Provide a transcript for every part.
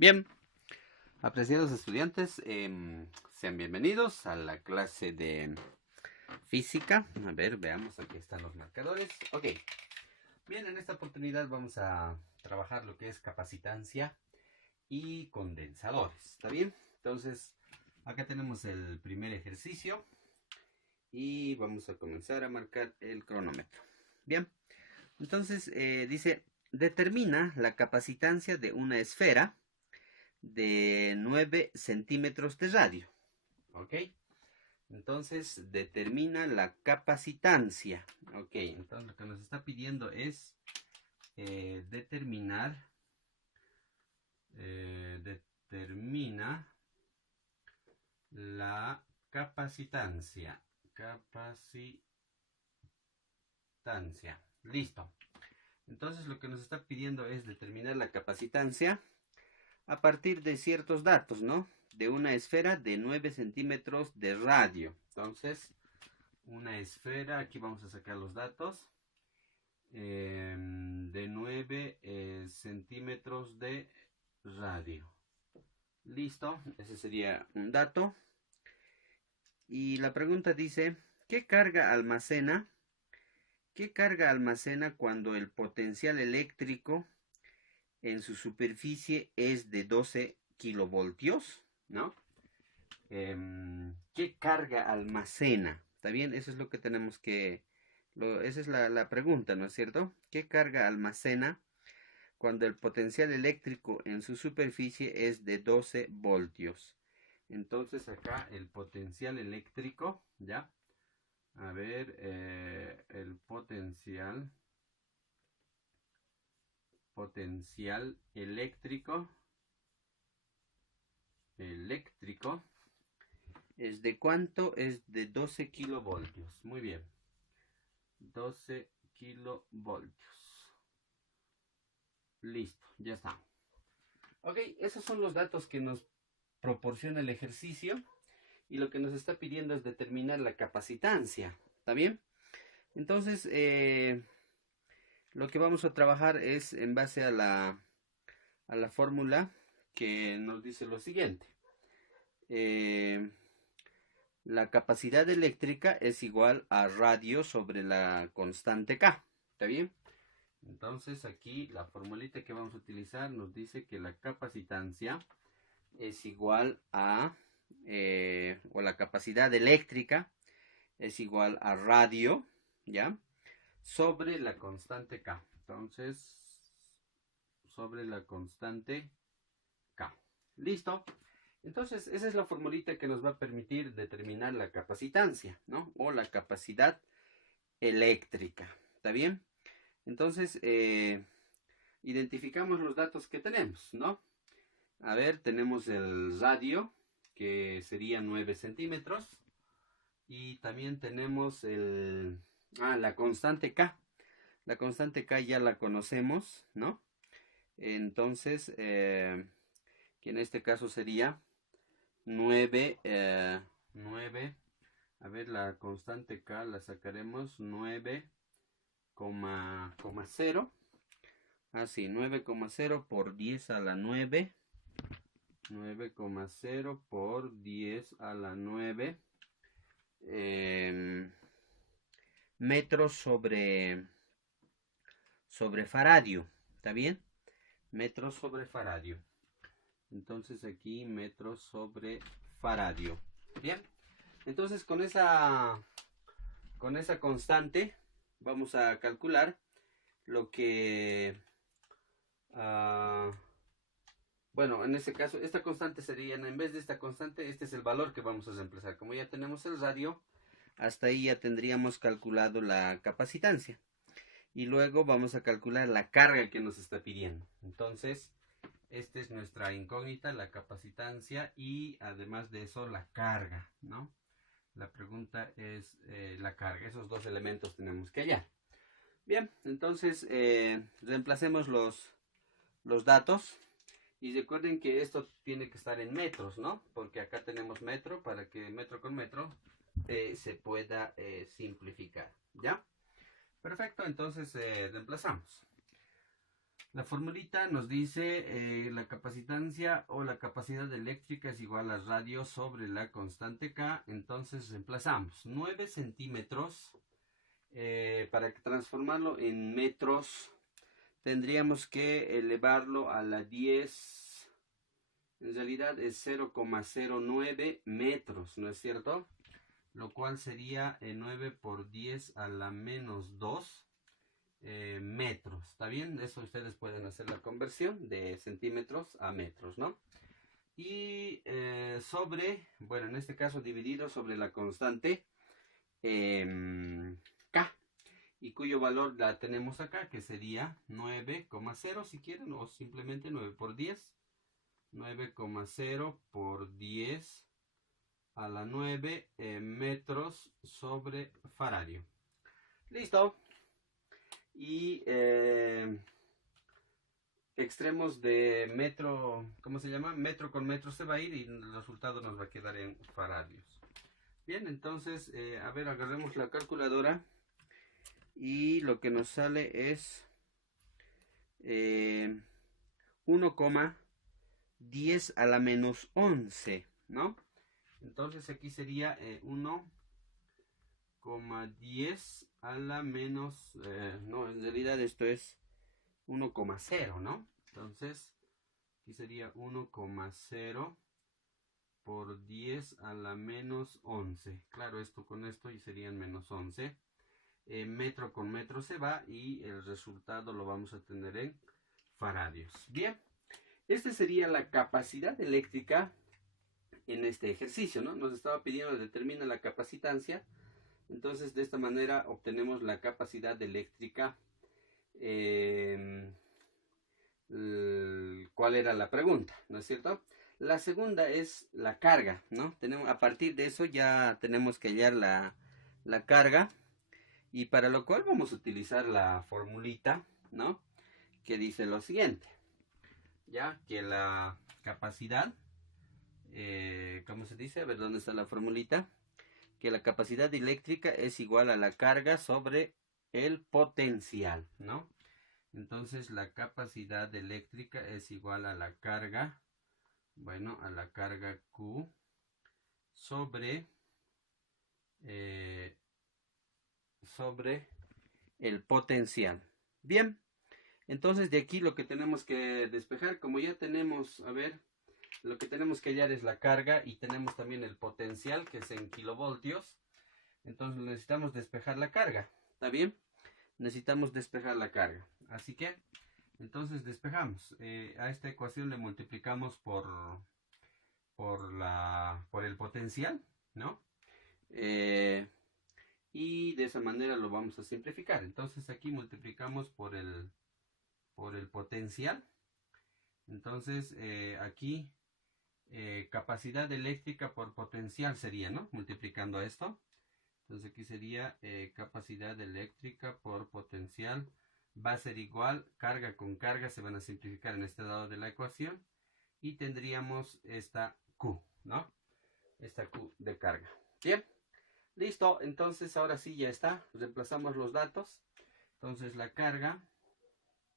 Bien, apreciados estudiantes, sean bienvenidos a la clase de física. A ver, veamos, aquí están los marcadores. Ok, bien, en esta oportunidad vamos a trabajar lo que es capacitancia y condensadores. ¿Está bien? Entonces, acá tenemos el primer ejercicio y vamos a comenzar a marcar el cronómetro. Bien, entonces dice, determina la capacitancia de una esfera de 9 centímetros de radio. ¿Ok? Entonces determina la capacitancia. Ok, entonces lo que nos está pidiendo es determina la capacitancia. Listo. Entonces lo que nos está pidiendo es determinar la capacitancia a partir de ciertos datos, ¿no? De una esfera de 9 centímetros de radio. Entonces, una esfera, aquí vamos a sacar los datos, de 9 centímetros de radio. Listo, ese sería un dato. Y la pregunta dice, ¿qué carga almacena? ¿Qué carga almacena cuando el potencial eléctrico en su superficie es de 12 kilovoltios? ¿No? ¿Qué carga almacena? ¿Está bien? Eso es lo que tenemos que... esa es la pregunta, ¿no es cierto? ¿Qué carga almacena cuando el potencial eléctrico en su superficie es de 12 voltios? Entonces acá el potencial eléctrico, ¿ya? A ver, el potencial eléctrico, ¿es de cuánto? Es de 12 kilovoltios. Muy bien. 12 kilovoltios. Listo, ya está. Ok, esos son los datos que nos proporciona el ejercicio. Y lo que nos está pidiendo es determinar la capacitancia. ¿Está bien? Entonces, lo que vamos a trabajar es en base a la fórmula que nos dice lo siguiente. La capacidad eléctrica es igual a radio sobre la constante K. ¿Está bien? Entonces aquí la formulita que vamos a utilizar nos dice que la capacitancia es igual a, o la capacidad eléctrica es igual a radio, ¿ya? Sobre la constante K. Entonces, sobre la constante K. ¿Listo? Entonces, esa es la formulita que nos va a permitir determinar la capacitancia, ¿no? O la capacidad eléctrica. ¿Está bien? Entonces, identificamos los datos que tenemos, ¿no? A ver, tenemos el radio, que sería 9 centímetros. Y también tenemos la constante K. La constante K ya la conocemos, ¿no? Entonces, que en este caso sería 9, 9. A ver, la constante K la sacaremos 9,0. Así, 9,0 por 10 a la 9. 9,0 por 10 a la 9. Metros sobre faradio. ¿Está bien? Metros sobre faradio. Entonces aquí metros sobre faradio. Bien. Entonces con esa constante vamos a calcular lo que... bueno, en este caso, esta constante sería, en vez de esta constante, este es el valor que vamos a reemplazar. Como ya tenemos el radio, hasta ahí ya tendríamos calculado la capacitancia. Y luego vamos a calcular la carga que nos está pidiendo. Entonces, esta es nuestra incógnita, la capacitancia y además de eso la carga, ¿no? La pregunta es la carga. Esos dos elementos tenemos que hallar. Bien, entonces reemplacemos los datos. Y recuerden que esto tiene que estar en metros, ¿no? Porque acá tenemos metro para que metro con metro se pueda simplificar, ¿ya? Perfecto, entonces reemplazamos. La formulita nos dice la capacitancia o la capacidad eléctrica es igual a radio sobre la constante K. Entonces reemplazamos 9 centímetros. Para transformarlo en metros tendríamos que elevarlo a la 10. En realidad es 0,09 metros, ¿no es cierto? Lo cual sería 9 por 10 a la menos 2 metros. ¿Está bien? Eso ustedes pueden hacer la conversión de centímetros a metros, ¿no? Y bueno, en este caso dividido sobre la constante K, y cuyo valor la tenemos acá, que sería 9,0 si quieren, o simplemente 9 por 10. 9,0 por 10 a la 9 metros sobre faradio. Listo. Y extremos de metro, ¿cómo se llama? Metro con metro se va a ir y el resultado nos va a quedar en faradios. Bien, entonces, a ver, agarremos la calculadora y lo que nos sale es 1,10 a la menos 11, ¿no? Entonces aquí sería 1,10 a la menos, no, en realidad esto es 1,0, ¿no? Entonces aquí sería 1,0 por 10 a la menos 11. Claro, esto con esto y serían menos 11. Metro con metro se va y el resultado lo vamos a tener en faradios. Bien, esta sería la capacidad eléctrica en este ejercicio, ¿no? Nos estaba pidiendo determina la capacitancia. Entonces de esta manera obtenemos la capacidad eléctrica. ¿Cuál era la pregunta? ¿No es cierto? La segunda es la carga, ¿no? A partir de eso ya tenemos que hallar la carga. Y para lo cual vamos a utilizar la formulita, ¿no? Que dice lo siguiente. Ya que la capacidad, ¿cómo se dice? A ver, ¿dónde está la formulita? Que la capacidad eléctrica es igual a la carga sobre el potencial, ¿no? Entonces la capacidad eléctrica es igual a la carga, bueno, a la carga Q sobre el potencial. Bien, entonces de aquí lo que tenemos que despejar, como ya tenemos, a ver, lo que tenemos que hallar es la carga y tenemos también el potencial, que es en kilovoltios. Entonces necesitamos despejar la carga, ¿está bien? Necesitamos despejar la carga. Así que, entonces despejamos. A esta ecuación le multiplicamos por el potencial, ¿no? Y de esa manera lo vamos a simplificar. Entonces aquí multiplicamos por el potencial. Entonces aquí capacidad eléctrica por potencial sería, ¿no? Multiplicando esto. Entonces aquí sería capacidad eléctrica por potencial. Va a ser igual, carga con carga se van a simplificar en este lado de la ecuación. Y tendríamos esta Q, ¿no? Esta Q de carga. Bien. Listo, entonces ahora sí ya está. Reemplazamos los datos. Entonces la carga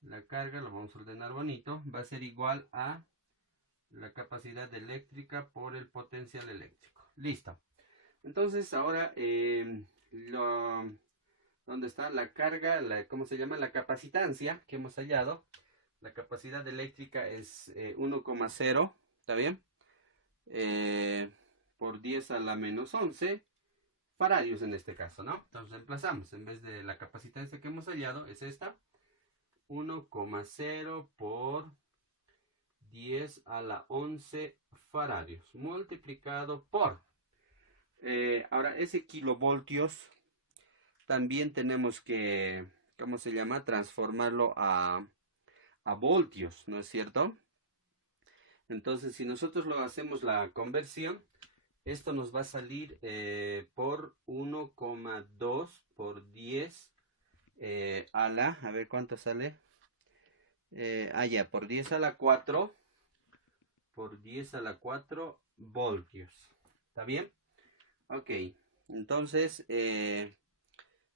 lo vamos a ordenar bonito. Va a ser igual a la capacidad eléctrica por el potencial eléctrico. Listo. Entonces ahora, ¿dónde está la carga? ¿Cómo se llama? La capacitancia que hemos hallado. La capacidad eléctrica es 1,0, ¿está bien? Por 10 a la menos 11 faradios en este caso, ¿no? Entonces reemplazamos, en vez de la capacitancia que hemos hallado, es esta. 1,0 por 10 a la 11 faradios, multiplicado por... ahora, ese kilovoltios también tenemos que, ¿cómo se llama? Transformarlo a voltios, ¿no es cierto? Entonces, si nosotros lo hacemos la conversión, esto nos va a salir por 1,2 por 10 a ver cuánto sale. Ya, por 10 a la 4, por 10 a la 4 voltios. ¿Está bien? Ok, entonces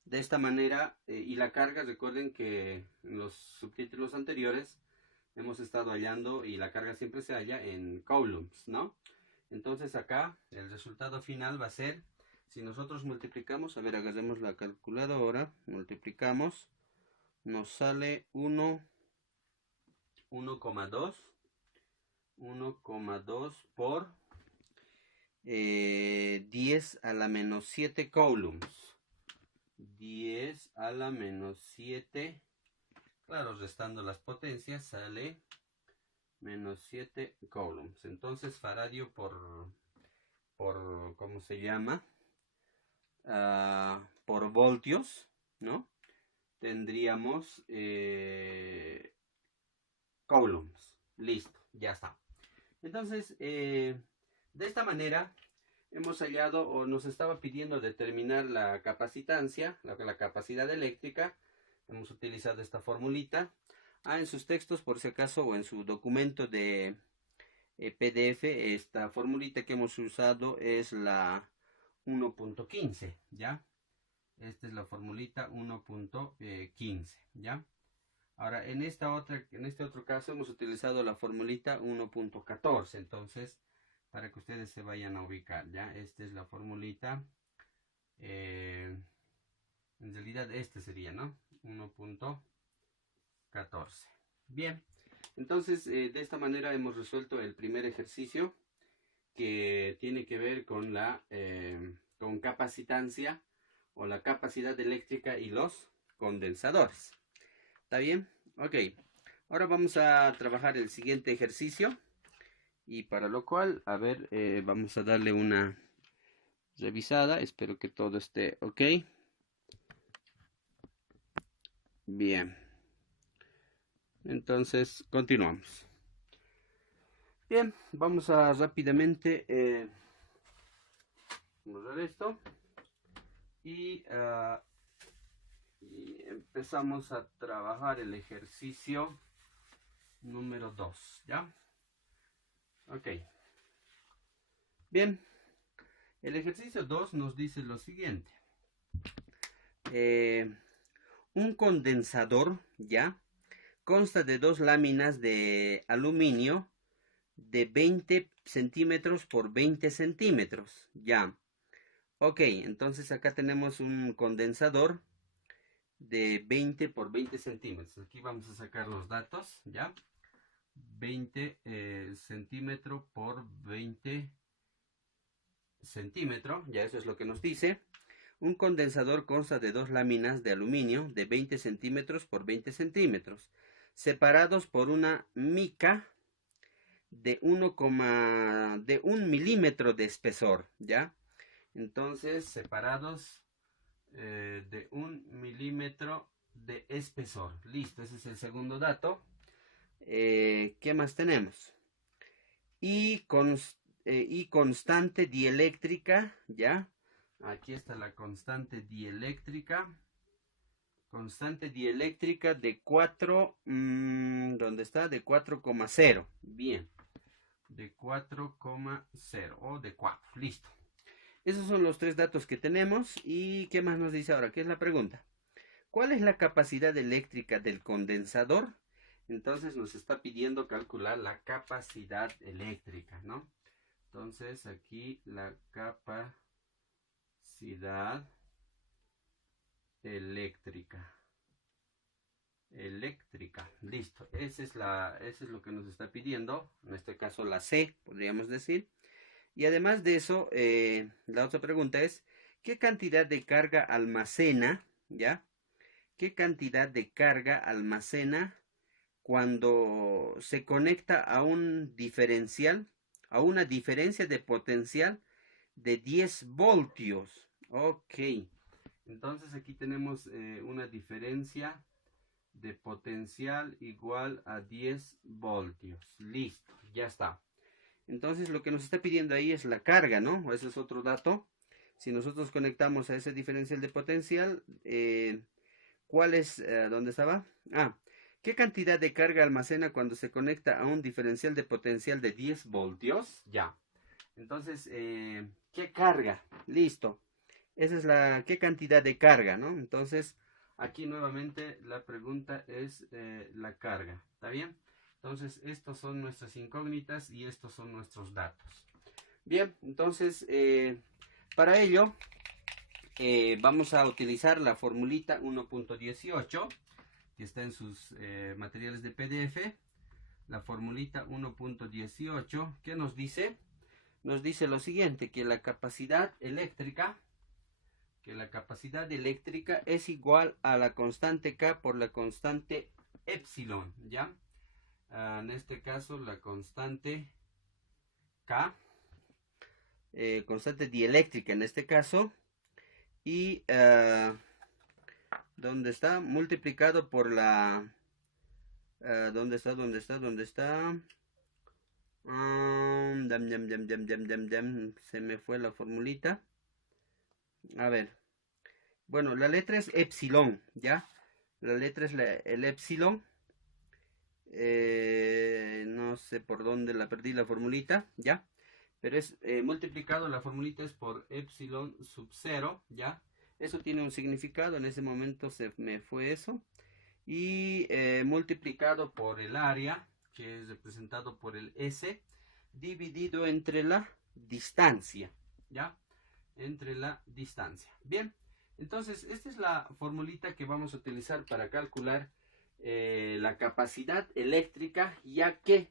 De esta manera, y la carga, recuerden que en los subtítulos anteriores hemos estado hallando, y la carga siempre se halla en coulombs, ¿no? Entonces acá el resultado final va a ser, si nosotros multiplicamos, a ver, agarremos la calculadora, multiplicamos, nos sale 1,2 por 10 a la menos 7 coulombs. 10 a la menos 7, claro, restando las potencias sale menos 7 coulombs. Entonces faradio por ¿cómo se llama? Por voltios, ¿no? Tendríamos coulombs. Listo, ya está. Entonces, de esta manera hemos hallado, o nos estaba pidiendo determinar la capacitancia, la capacidad eléctrica. Hemos utilizado esta formulita. En sus textos, por si acaso, o en su documento de PDF, esta formulita que hemos usado es la 1.15, ¿ya? Esta es la formulita 1.15, ¿ya? Ahora, en este otro caso hemos utilizado la formulita 1.14, entonces, para que ustedes se vayan a ubicar, ¿ya? Esta es la formulita, en realidad este sería, ¿no? 1.14. Bien, entonces, de esta manera hemos resuelto el primer ejercicio, que tiene que ver con la con capacitancia, o la capacidad eléctrica y los condensadores. ¿Está bien? Ok. Ahora vamos a trabajar el siguiente ejercicio. Y para lo cual, a ver, vamos a darle una revisada. Espero que todo esté ok. Bien. Entonces, continuamos. Bien, vamos a rápidamente borrar esto. Y empezamos a trabajar el ejercicio número 2, ¿ya? Ok. Bien. El ejercicio 2 nos dice lo siguiente. Un condensador, ¿ya? Consta de dos láminas de aluminio de 20 centímetros por 20 centímetros, ¿ya? Ok, entonces acá tenemos un condensador de 20 por 20 centímetros. Aquí vamos a sacar los datos, ¿ya? 20 centímetros por 20 centímetros, ya eso es lo que nos dice. Un condensador consta de dos láminas de aluminio de 20 centímetros por 20 centímetros, separados por una mica de 1 milímetro de espesor, ¿ya? Entonces, separados de 1 milímetro de espesor. Listo, ese es el segundo dato. ¿Qué más tenemos? Y constante dieléctrica, ¿ya? Aquí está la constante dieléctrica. Constante dieléctrica de 4, ¿dónde está? De 4,0. Bien. De 4,0 o de 4. Listo. Esos son los tres datos que tenemos. ¿Y qué más nos dice ahora? ¿Qué es la pregunta? ¿Cuál es la capacidad eléctrica del condensador? Entonces nos está pidiendo calcular la capacidad eléctrica, ¿no? Entonces aquí la capacidad eléctrica. Listo. Esa es lo que nos está pidiendo. En este caso la C, podríamos decir. Y además de eso, la otra pregunta es, ¿qué cantidad de carga almacena, ya? ¿Qué cantidad de carga almacena cuando se conecta a un diferencial, a una diferencia de potencial de 10 voltios? Ok. Entonces aquí tenemos una diferencia de potencial igual a 10 voltios. Listo, ya está. Entonces lo que nos está pidiendo ahí es la carga, ¿no? Ese es otro dato. Si nosotros conectamos a ese diferencial de potencial, ¿cuál es? ¿Dónde estaba? ¿Qué cantidad de carga almacena cuando se conecta a un diferencial de potencial de 10 voltios? Ya. Entonces, ¿qué carga? Listo. Esa es la, ¿qué cantidad de carga, no? Entonces, aquí nuevamente la pregunta es la carga, ¿está bien? Entonces, estos son nuestras incógnitas y estos son nuestros datos. Bien, entonces, para ello, vamos a utilizar la formulita 1.18, que está en sus materiales de PDF. La formulita 1.18, ¿qué nos dice? Nos dice lo siguiente, que la capacidad eléctrica es igual a la constante K por la constante epsilon, ¿ya? En este caso, la constante K, constante dieléctrica en este caso, y ¿dónde está? Multiplicado por la... ¿dónde está? Se me fue la formulita. A ver. Bueno, la letra es epsilon, ¿ya? La letra es el epsilon. No sé por dónde la perdí la formulita, ¿ya? Pero es multiplicado, la formulita es por epsilon sub 0, ¿ya? Eso tiene un significado, en ese momento se me fue eso. Y multiplicado por el área, que es representado por el S, dividido entre la distancia, ¿ya? Entre la distancia. Bien, entonces esta es la formulita que vamos a utilizar para calcular la capacidad eléctrica, ya que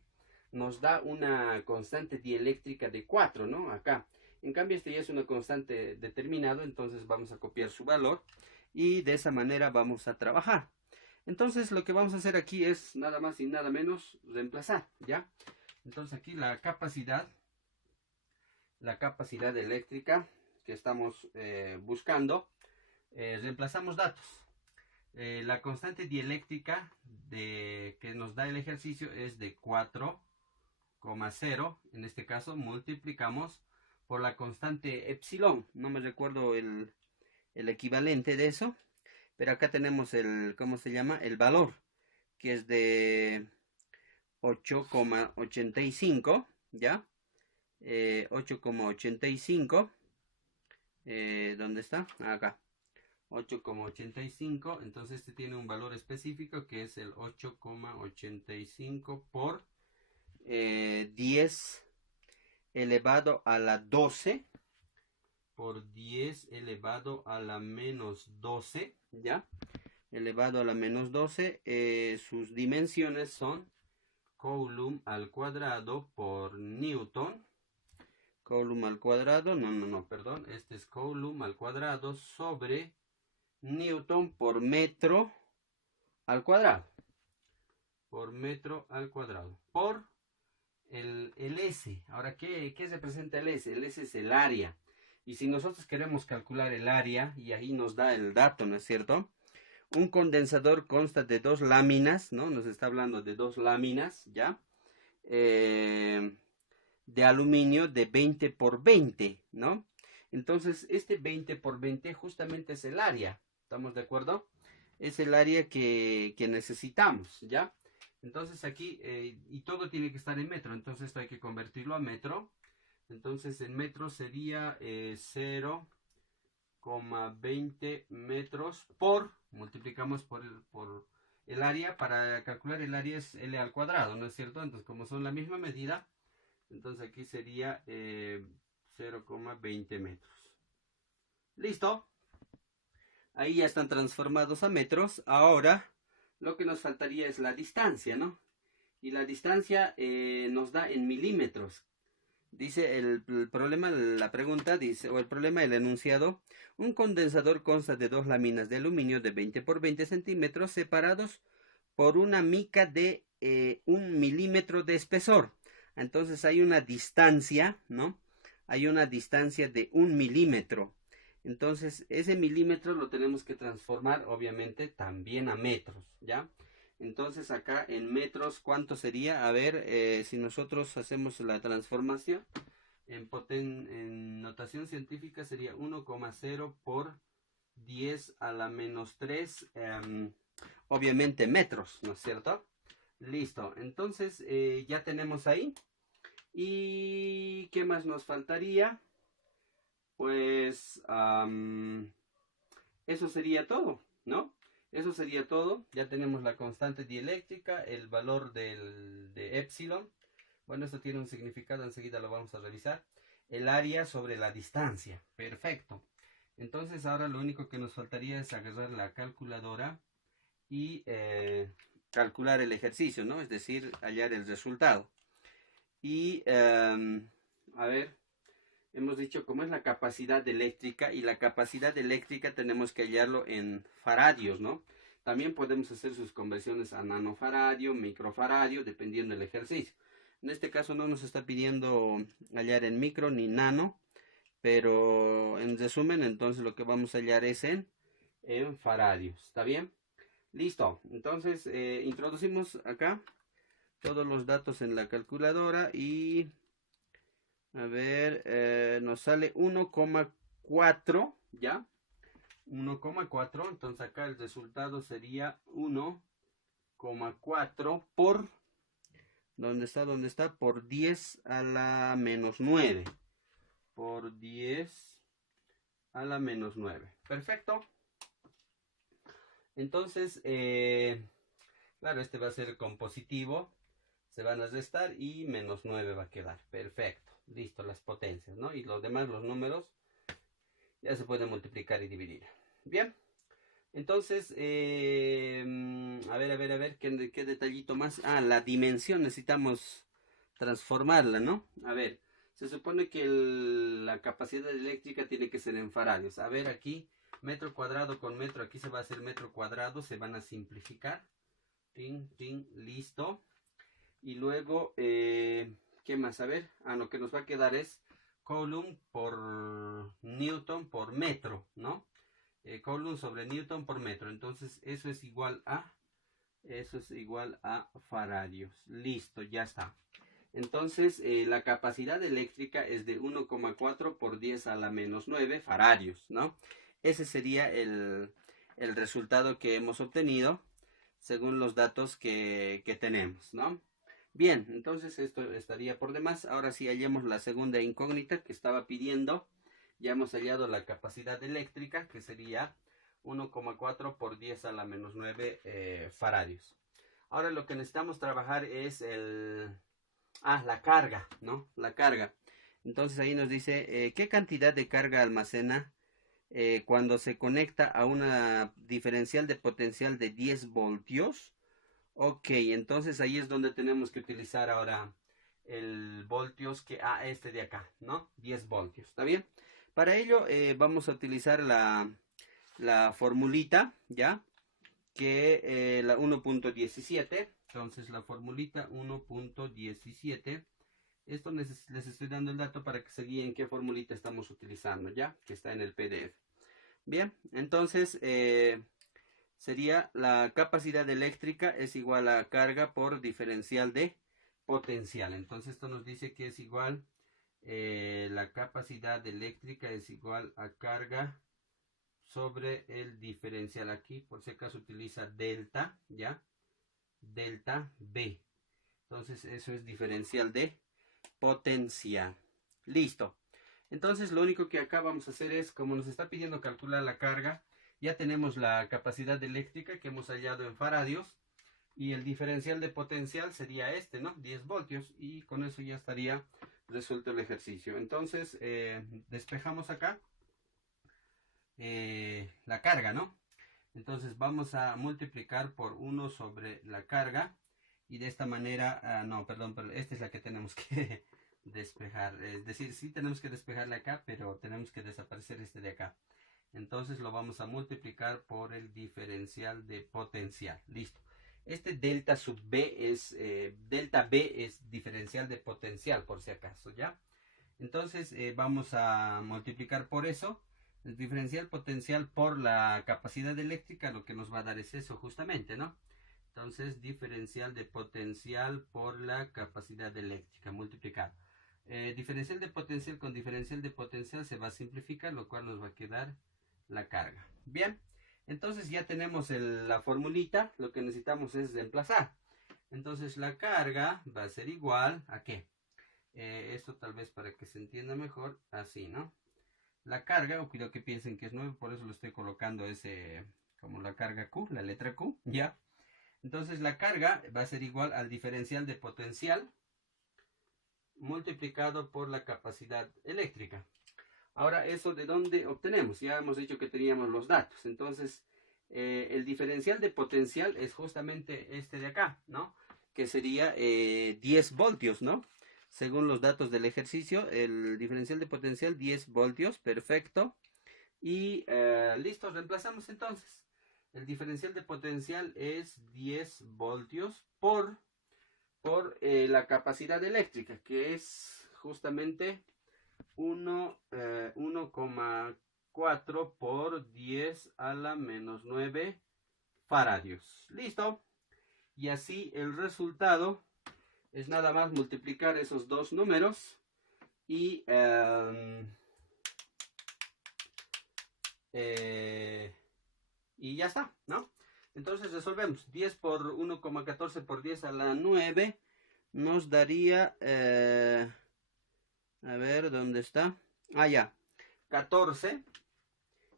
nos da una constante dieléctrica de 4, ¿no? Acá. En cambio, este ya es una constante determinado, entonces vamos a copiar su valor y de esa manera vamos a trabajar. Entonces, lo que vamos a hacer aquí es nada más y nada menos reemplazar, ¿ya? Entonces, aquí la capacidad eléctrica que estamos buscando, reemplazamos datos. La constante dieléctrica que nos da el ejercicio es de 4,0. En este caso multiplicamos por la constante epsilon. No me recuerdo el equivalente de eso. Pero acá tenemos el, ¿cómo se llama? El valor, que es de 8,85, ¿ya? 8,85. ¿Dónde está? Acá. 8,85, entonces este tiene un valor específico que es el 8,85 por 10 elevado a la 12 por 10 elevado a la menos 12, ¿ya? Elevado a la menos 12, sus dimensiones son Coulomb al cuadrado por Newton. Coulomb al cuadrado, perdón, este es Coulomb al cuadrado sobre Newton por metro al cuadrado. Por metro al cuadrado. Por el S. Ahora, ¿qué representa el S? El S es el área. Y si nosotros queremos calcular el área, y ahí nos da el dato, ¿no es cierto? Un condensador consta de 2 láminas, ¿no? Nos está hablando de 2 láminas, ¿ya? De aluminio de 20 por 20, ¿no? Entonces, este 20 por 20 justamente es el área. ¿Estamos de acuerdo? Es el área que necesitamos, ¿ya? Entonces aquí, y todo tiene que estar en metro, entonces esto hay que convertirlo a metro. Entonces en metros sería 0,20 metros por, multiplicamos por el área, para calcular el área es L al cuadrado, ¿no es cierto? Entonces como son la misma medida, entonces aquí sería 0,20 metros. ¿Listo? Ahí ya están transformados a metros. Ahora lo que nos faltaría es la distancia, ¿no? Y la distancia nos da en milímetros. Dice el problema, la pregunta dice, o el problema, el enunciado: un condensador consta de 2 láminas de aluminio de 20 por 20 centímetros separados por una mica de 1 milímetro de espesor. Entonces hay una distancia, ¿no? Hay una distancia de 1 milímetro. Entonces ese milímetro lo tenemos que transformar obviamente también a metros, ¿ya? Entonces acá en metros, ¿cuánto sería? A ver, si nosotros hacemos la transformación en notación científica sería 1,0 por 10 a la menos 3, obviamente metros, ¿no es cierto? Listo, entonces ya tenemos ahí. ¿Y qué más nos faltaría? pues eso sería todo, ¿no? Eso sería todo. Ya tenemos la constante dieléctrica, el valor de epsilon. Bueno, esto tiene un significado, enseguida lo vamos a revisar. El área sobre la distancia. Perfecto. Entonces ahora lo único que nos faltaría es agarrar la calculadora y calcular el ejercicio, ¿no? Es decir, hallar el resultado. Y, a ver, hemos dicho cómo es la capacidad eléctrica, y la capacidad eléctrica tenemos que hallarlo en faradios, ¿no? También podemos hacer sus conversiones a nanofaradio, microfaradio, dependiendo del ejercicio. En este caso no nos está pidiendo hallar en micro ni nano, pero en resumen, entonces lo que vamos a hallar es en faradios. ¿Está bien? Listo. Entonces, introducimos acá todos los datos en la calculadora y a ver, nos sale 1,4, ¿ya? 1,4, entonces acá el resultado sería 1,4 por, ¿dónde está? ¿Dónde está? Por 10 a la menos 9. Por 10 a la menos 9. Perfecto. Entonces, claro, este va a ser compositivo. Se van a restar y menos 9 va a quedar. Perfecto. Listo, las potencias, ¿no? Y los demás, los números, ya se pueden multiplicar y dividir. Bien. Entonces, a ver, ¿qué detallito más? Ah, la dimensión, necesitamos transformarla, ¿no? A ver, se supone que la capacidad eléctrica tiene que ser en faradios. A ver, aquí, metro cuadrado con metro, aquí se va a hacer metro cuadrado, se van a simplificar. Tin, tin, listo. Y luego, ¿qué más? A ver, lo que nos va a quedar es Coulomb por Newton por metro, ¿no? Coulomb sobre Newton por metro. Entonces, eso es igual a faradios. Listo, ya está. Entonces, la capacidad eléctrica es de 1,4 por 10 a la menos 9 faradios, ¿no? Ese sería el resultado que hemos obtenido según los datos que tenemos, ¿no? Bien, entonces esto estaría por demás. Ahora sí hallemos la segunda incógnita que estaba pidiendo. Ya hemos hallado la capacidad eléctrica, que sería 1,4 por 10 a la menos 9 faradios. Ahora lo que necesitamos trabajar es la carga, ¿no? La carga. Entonces ahí nos dice, ¿qué cantidad de carga almacena cuando se conecta a una diferencial de potencial de 10 voltios? Ok, entonces ahí es donde tenemos que utilizar ahora el voltios este de acá, ¿no? 10 voltios, ¿está bien? Para ello vamos a utilizar la formulita, ¿ya? Que la 1.17, entonces la formulita 1.17, esto les estoy dando el dato para que se guíen qué formulita estamos utilizando, ¿ya? Que está en el PDF. Bien, entonces sería la capacidad eléctrica es igual a carga por diferencial de potencial. Entonces esto nos dice que es igual, la capacidad eléctrica es igual a carga sobre el diferencial. Aquí por si acaso utiliza delta, ¿ya? Delta B. Entonces eso es diferencial de potencial. Listo. Entonces lo único que acá vamos a hacer es, como nos está pidiendo calcular la carga, ya tenemos la capacidad eléctrica que hemos hallado en faradios, y el diferencial de potencial sería este, ¿no? 10 voltios, y con eso ya estaría resuelto el ejercicio. Entonces despejamos acá la carga, ¿no? Entonces vamos a multiplicar por 1 sobre la carga, y de esta manera, no, perdón, pero esta es la que tenemos que despejar. Es decir, sí tenemos que despejarla acá, pero tenemos que desaparecer este de acá. Entonces lo vamos a multiplicar por el diferencial de potencial. Listo. Este delta sub B delta B es diferencial de potencial, por si acaso, ¿ya? Entonces vamos a multiplicar por eso. El diferencial potencial por la capacidad eléctrica, lo que nos va a dar es eso justamente, ¿no? Entonces, diferencial de potencial por la capacidad eléctrica, multiplicar. Diferencial de potencial con diferencial de potencial se va a simplificar, lo cual nos va a quedar la carga. Bien, entonces ya tenemos la formulita, lo que necesitamos es reemplazar. Entonces la carga va a ser igual a ¿qué? Esto tal vez para que se entienda mejor, así, ¿no? la carga, o cuidado que piensen que es 9, por eso lo estoy colocando ese como la carga Q, la letra Q, ¿ya? Entonces la carga va a ser igual al diferencial de potencial multiplicado por la capacidad eléctrica. Ahora, ¿eso de dónde obtenemos? Ya hemos dicho que teníamos los datos. Entonces, el diferencial de potencial es justamente este de acá, ¿no? Que sería 10 voltios, ¿no? Según los datos del ejercicio, el diferencial de potencial 10 voltios, perfecto. Y listo, reemplazamos entonces. El diferencial de potencial es 10 voltios por la capacidad eléctrica, que es justamente 1,4 por 10 a la menos 9 faradios. Listo. Y así el resultado es nada más multiplicar esos dos números y ya está, ¿no? Entonces resolvemos. 10 por 1,14 por 10 a la 9 nos daría, a ver, ¿dónde está? Ah, ya, 14.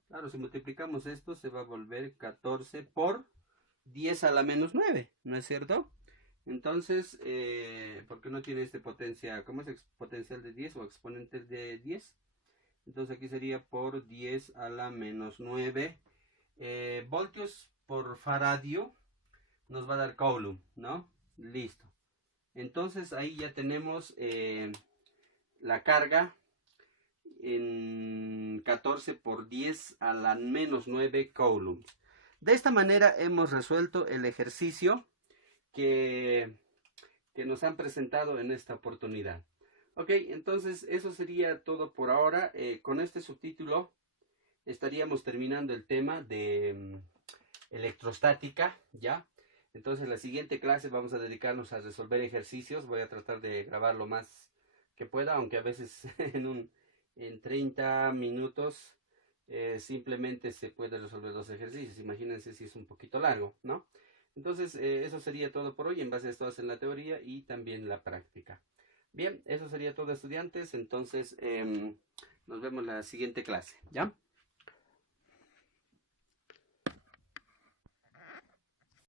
Claro, si multiplicamos esto se va a volver 14 por 10 a la menos 9, ¿no es cierto? Entonces, ¿por qué no tiene este potencia? ¿Cómo es potencial de 10 o exponente de 10? Entonces aquí sería por 10 a la menos 9 voltios por faradio nos va a dar coulomb, ¿no? Listo. Entonces ahí ya tenemos la carga en 14 por 10 a la menos 9 coulombs. De esta manera hemos resuelto el ejercicio que nos han presentado en esta oportunidad. Ok, entonces eso sería todo por ahora. Con este subtítulo estaríamos terminando el tema de electrostática, ¿ya? Entonces la siguiente clase vamos a dedicarnos a resolver ejercicios. Voy a tratar de grabar lo más que pueda, aunque a veces en 30 minutos simplemente se puede resolver dos ejercicios. Imagínense si es un poquito largo, ¿no? Entonces eso sería todo por hoy. En base a esto hacen la teoría y también la práctica. Bien, eso sería todo, estudiantes. Entonces nos vemos en la siguiente clase, ¿ya?